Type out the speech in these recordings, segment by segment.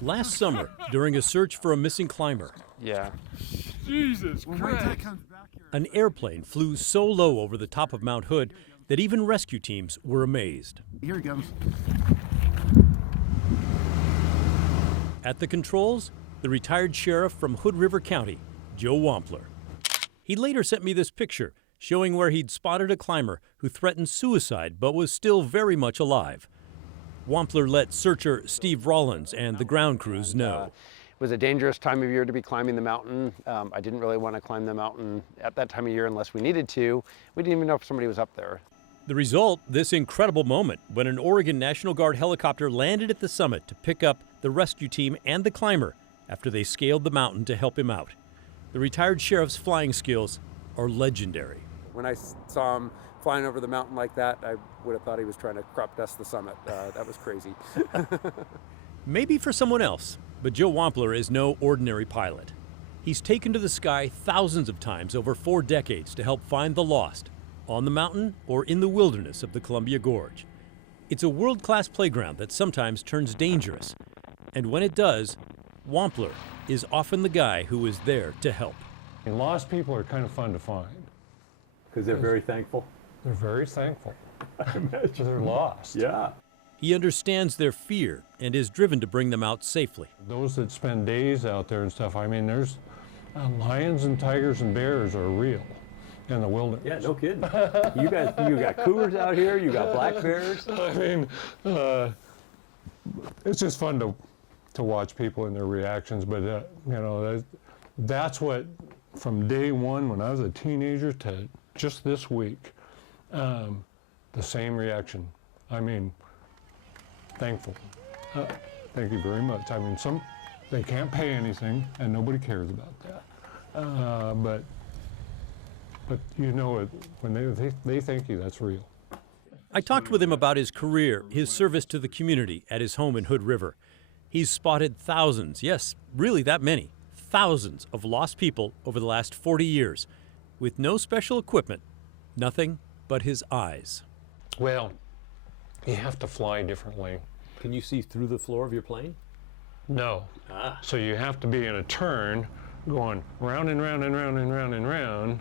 Last summer, during a search for a missing climber, Yeah. Jesus Christ. an airplane flew so low over the top of Mount Hood that even rescue teams were amazed. Here he comes. At the controls, the retired sheriff from Hood River County, Joe Wampler. He later sent me this picture showing where he'd spotted a climber who threatened suicide but was still very much alive. Wampler let searcher Steve Rollins and the ground crews know. It was a dangerous time of year to be climbing the mountain. I didn't really want to climb the mountain at that time of year unless we needed to. We didn't even know if somebody was up there. The result, this incredible moment when an Oregon National Guard helicopter landed at the summit to pick up the rescue team and the climber after they scaled the mountain to help him out. The retired sheriff's flying skills are legendary. When I saw him flying over the mountain like that, I would have thought he was trying to crop dust the summit. That was crazy. Maybe for someone else, but Joe Wampler is no ordinary pilot. He's taken to the sky thousands of times over 4 decades to help find the lost, on the mountain or in the wilderness of the Columbia Gorge. It's a world-class playground that sometimes turns dangerous. And when it does, Wampler is often the guy who is there to help. And lost people are kind of fun to find. Because they're very thankful. They're very thankful. I imagine. They're lost. Yeah. He understands their fear and is driven to bring them out safely. Those that spend days out there and stuff, I mean, there's lions and tigers and bears are real in the wilderness. Yeah, no kidding. You got cougars out here, you got black bears. I mean, it's just fun to watch people and their reactions, but you know, that's what, from day one when I was a teenager to just this week, the same reaction. I mean, thankful. Thank you very much. I mean, they can't pay anything, and nobody cares about that. But you know it when they thank you. That's real. I talked with him about his career, his service to the community at his home in Hood River. He's spotted thousands, yes, really that many, thousands of lost people over the last 40 years, with no special equipment, nothing but his eyes. Well, you have to fly differently. Can you see through the floor of your plane? No. So you have to be in a turn, going round and round and round and round and round.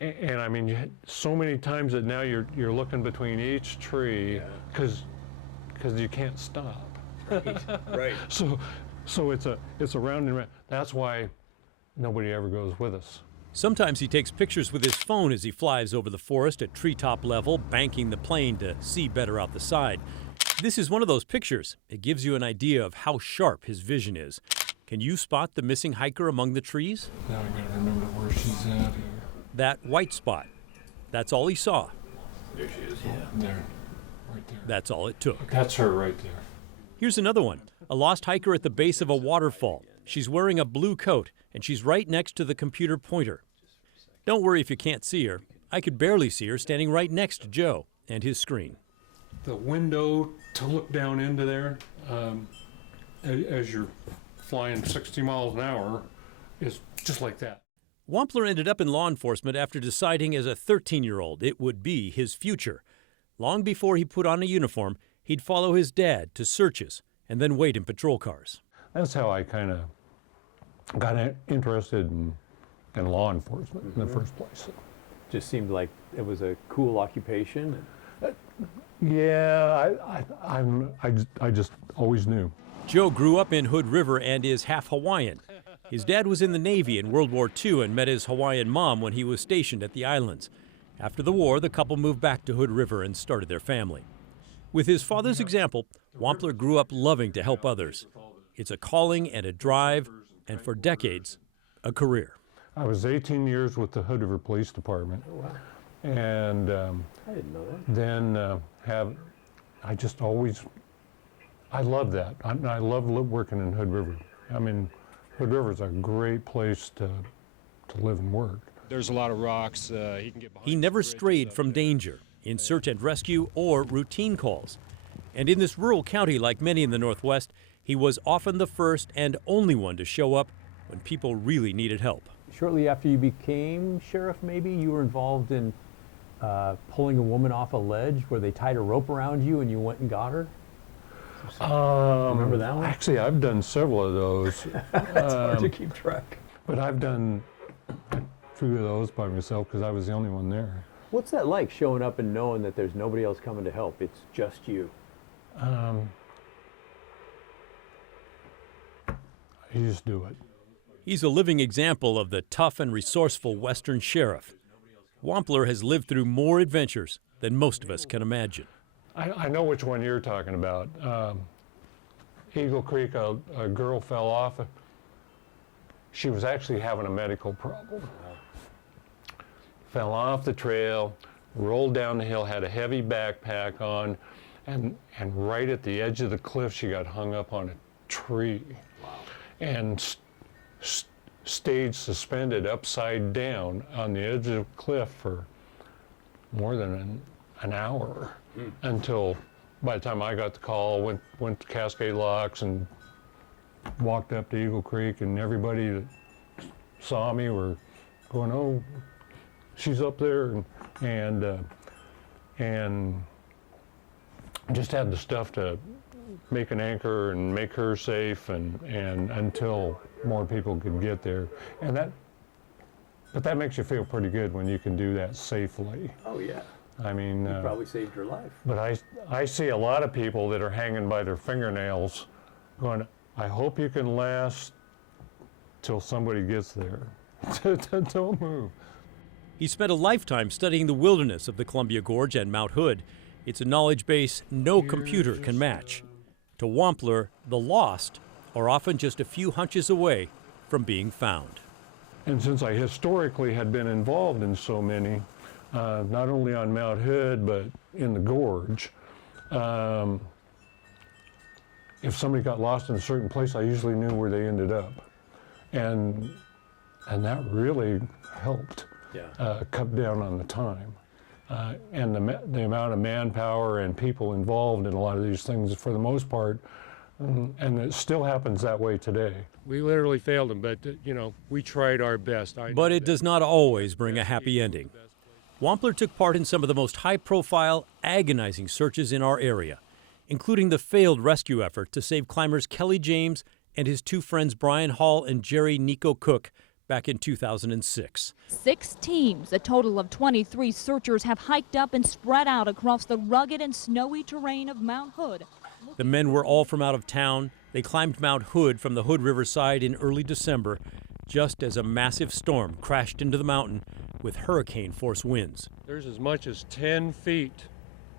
And I mean, so many times that now you're looking between each tree because you can't stop. Right. So it's a round and round. That's why nobody ever goes with us. Sometimes he takes pictures with his phone as he flies over the forest at treetop level, banking the plane to see better out the side. This is one of those pictures. It gives you an idea of how sharp his vision is. Can you spot the missing hiker among the trees? Now I gotta remember where she's at here. That white spot. That's all he saw. There she is. Yeah, there, right there. That's all it took. That's her right there. Here's another one. A lost hiker at the base of a waterfall. She's wearing a blue coat, and she's right next to the computer pointer. Don't worry if you can't see her. I could barely see her standing right next to Joe and his screen. The window to look down into there, as you're flying 60 miles an hour, is just like that. Wampler ended up in law enforcement after deciding as a 13-year-old it would be his future. Long before he put on a uniform, he'd follow his dad to searches and then wait in patrol cars. That's how I kind of got interested in law enforcement in the first place. Just seemed like it was a cool occupation. Yeah, I just always knew. Joe grew up in Hood River and is half Hawaiian. His dad was in the Navy in World War II and met his Hawaiian mom when he was stationed at the islands. After the war, the couple moved back to Hood River and started their family. With his father's example, Wampler grew up loving to help others. It's a calling and a drive, and for decades, a career. I was 18 years with the Hood River Police Department. Oh, wow. And I didn't know that. then I love that. I love working in Hood River. I mean, Hood River is a great place to live and work. There's a lot of rocks. He can get behind. He never strayed from danger in search and rescue or routine calls. And in this rural county, like many in the Northwest, he was often the first and only one to show up when people really needed help. Shortly after you became sheriff, maybe, you were involved in pulling a woman off a ledge where they tied a rope around you and you went and got her? Remember that one? Actually, I've done several of those, It's hard to keep track. but I've done a few of those by myself because I was the only one there. What's that like, showing up and knowing that there's nobody else coming to help? It's just you. You just do it. He's a living example of the tough and resourceful Western sheriff. Wampler has lived through more adventures than most of us can imagine. I know which one you're talking about. Eagle Creek, a girl fell off. She was actually having a medical problem. Fell off the trail, rolled down the hill, had a heavy backpack on, and right at the edge of the cliff, she got hung up on a tree. And stayed suspended upside down on the edge of the cliff for more than an hour until by the time I got the call, went to Cascade Locks and walked up to Eagle Creek, and everybody that saw me were going, "Oh, she's up there," and just had the stuff to make an anchor and make her safe, and until more people could get there. But that makes you feel pretty good when you can do that safely. Oh, yeah. I mean, Probably saved your life. but I see a lot of people that are hanging by their fingernails going, I hope you can last till somebody gets there. Don't move. He spent a lifetime studying the wilderness of the Columbia Gorge and Mount Hood. It's a knowledge base no computer can match. To Wampler, the lost are often just a few hunches away from being found. And since I historically had been involved in so many, not only on Mount Hood, but in the gorge, if somebody got lost in a certain place, I usually knew where they ended up. And that really helped cut down on the time. And the amount of manpower and people involved in a lot of these things, for the most part, and it still happens that way today. We literally failed them, but we tried our best. But it does not always bring a happy ending. Wampler took part in some of the most high-profile, agonizing searches in our area, including the failed rescue effort to save climbers Kelly James and his two friends Brian Hall and Jerry Nico Cook back in 2006. 6 teams, a total of 23 searchers, have hiked up and spread out across the rugged and snowy terrain of Mount Hood. The men were all from out of town. They climbed Mount Hood from the Hood River side in early December, just as a massive storm crashed into the mountain with hurricane-force winds. There's as much as 10 feet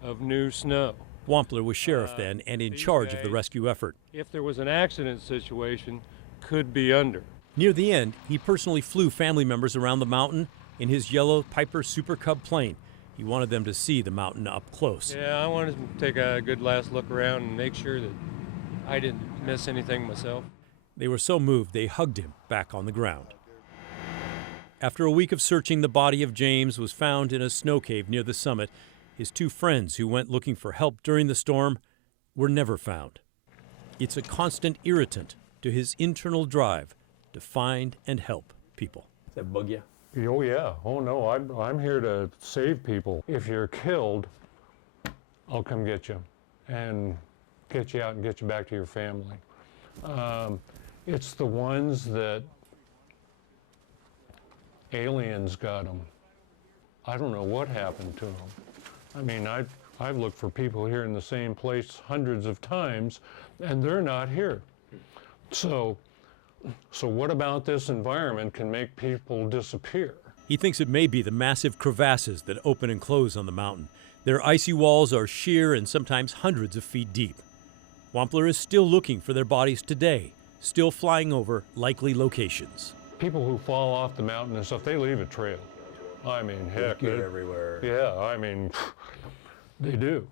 of new snow. Wampler was sheriff then and in charge of the guys, rescue effort. If there was an accident situation, could be under. Near the end, he personally flew family members around the mountain in his yellow Piper Super Cub plane. He wanted them to see the mountain up close. Yeah, I wanted to take a good last look around and make sure that I didn't miss anything myself. They were so moved they hugged him back on the ground. After a week of searching, the body of James was found in a snow cave near the summit. His two friends who went looking for help during the storm were never found. It's a constant irritant to his internal drive to find and help people. Does that bug you? Oh yeah, oh no, I'm here to save people. If you're killed, I'll come get you and get you out and get you back to your family. It's the ones that aliens got them. I don't know what happened to them. I mean, I've looked for people here in the same place hundreds of times, and they're not here. So what about this environment can make people disappear? He thinks it may be the massive crevasses that open and close on the mountain. Their icy walls are sheer and sometimes hundreds of feet deep. Wampler is still looking for their bodies today, still flying over likely locations. People who fall off the mountain and stuff, they leave a trail. I mean, heck. Get everywhere. Yeah, I mean, they do.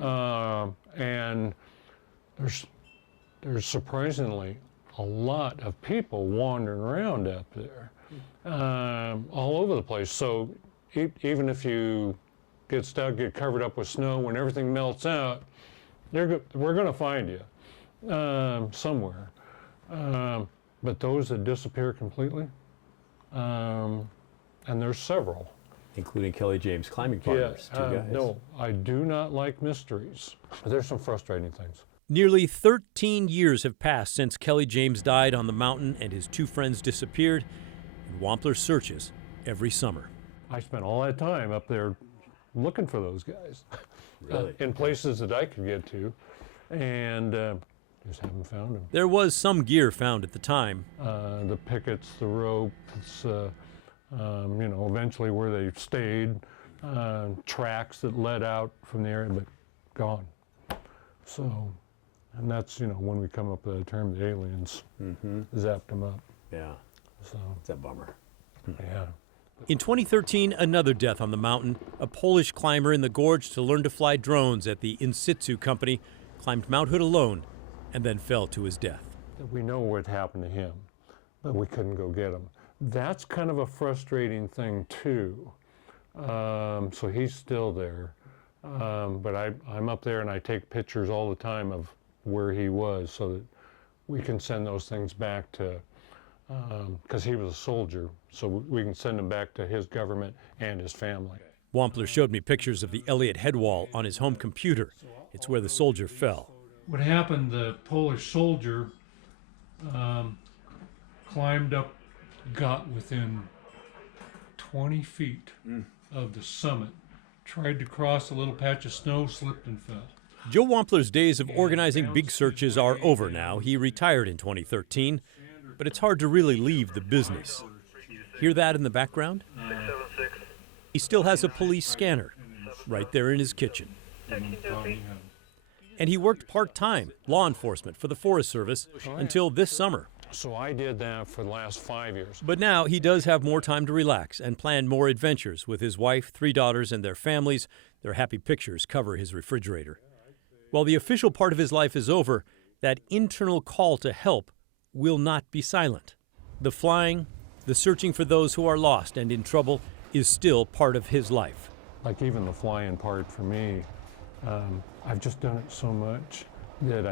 And there's surprisingly a lot of people wandering around up there, all over the place. So even if you get stuck, get covered up with snow, when everything melts out, we're going to find you somewhere. But those that disappear completely, and there's several. Including Kelly James climbing partners, two guys. No, I do not like mysteries. But there's some frustrating things. Nearly 13 years have passed since Kelly James died on the mountain and his two friends disappeared, and Wampler searches every summer. I spent all that time up there looking for those guys. Really? In places that I could get to, and just haven't found them. There was some gear found at the time. The pickets, the ropes, eventually where they stayed, tracks that led out from the area, but gone. So, and that's, when we come up with the term, the aliens zapped them up. Yeah, So, it's a bummer. yeah. In 2013, another death on the mountain. A Polish climber in the gorge to learn to fly drones at the In Situ company climbed Mount Hood alone and then fell to his death. We know what happened to him, but we couldn't go get him. That's kind of a frustrating thing too. So he's still there, but I'm up there and I take pictures all the time of where he was so that we can send those things back to, because he was a soldier, so we can send them back to his government and his family. Wampler showed me pictures of the Elliott head wall on his home computer. It's where the soldier fell. What happened, the Polish soldier climbed up, got within 20 feet of the summit, tried to cross a little patch of snow, slipped and fell. Joe Wampler's days of organizing big searches are over now. He retired in 2013, but it's hard to really leave the business. Hear that in the background? He still has a police scanner right there in his kitchen. And he worked part-time, law enforcement for the Forest Service until this summer. So I did that for the last 5 years. But now he does have more time to relax and plan more adventures with his wife, 3 daughters, and their families. Their happy pictures cover his refrigerator. While the official part of his life is over, that internal call to help will not be silent. The flying, the searching for those who are lost and in trouble is still part of his life. Like even the flying part for me, I've just done it so much that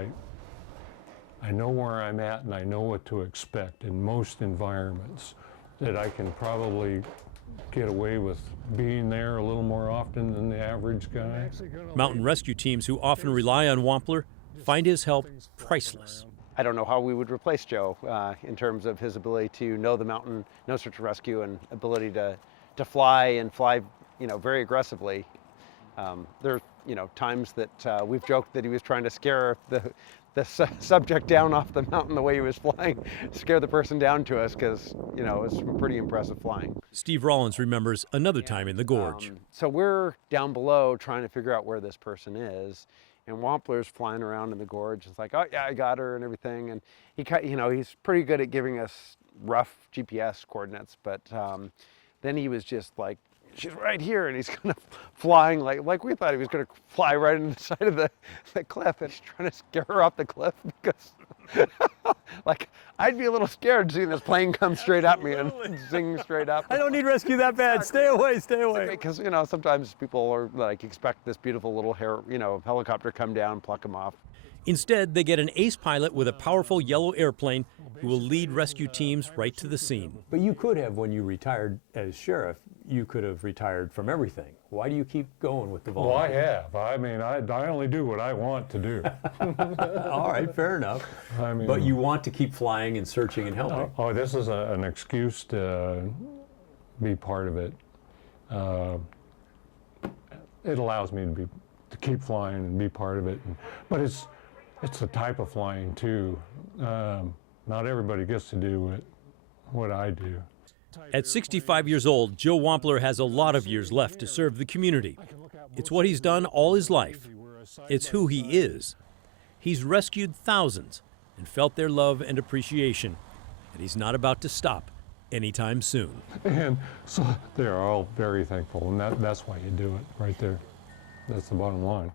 I know where I'm at and I know what to expect in most environments, that I can probably get away with being there a little more often than the average guy. Mountain rescue teams who often rely on Wampler find his help priceless. I don't know how we would replace Joe in terms of his ability to know the mountain, know search and rescue, and ability to fly and fly, very aggressively. There are, times that we've joked that he was trying to scare the subject down off the mountain the way he was flying, scare the person down to us, because, it was pretty impressive flying. Steve Rollins remembers another time in the gorge. So we're down below trying to figure out where this person is. And Wampler's flying around in the gorge. It's like, oh yeah, I got her and everything. And he's pretty good at giving us rough GPS coordinates. But then he was just like, she's right here, and he's kind of flying like we thought he was going to fly right into the side of the cliff, and he's trying to scare her off the cliff because, like, I'd be a little scared seeing this plane come straight at me and zing straight up. I don't need rescue that bad. Stay away, stay away. Because sometimes people are like expect this beautiful little helicopter come down, pluck them off. Instead, they get an ace pilot with a powerful yellow airplane who will lead rescue teams right to the scene. But you could have, when you retired as sheriff, you could have retired from everything. Why do you keep going with the Well, I volunteer? have. I mean, I only do what I want to do. All right, fair enough. I mean, But you want to keep flying and searching and helping. oh, this is an excuse to be part of it. It allows me to keep flying and be part of it. But it's the type of flying too. Not everybody gets to do what I do. At 65 years old, Joe Wampler has a lot of years left to serve the community. It's what he's done all his life. It's who he is. He's rescued thousands and felt their love and appreciation, and he's not about to stop anytime soon. And so they're all very thankful, and that's why you do it right there. That's the bottom line.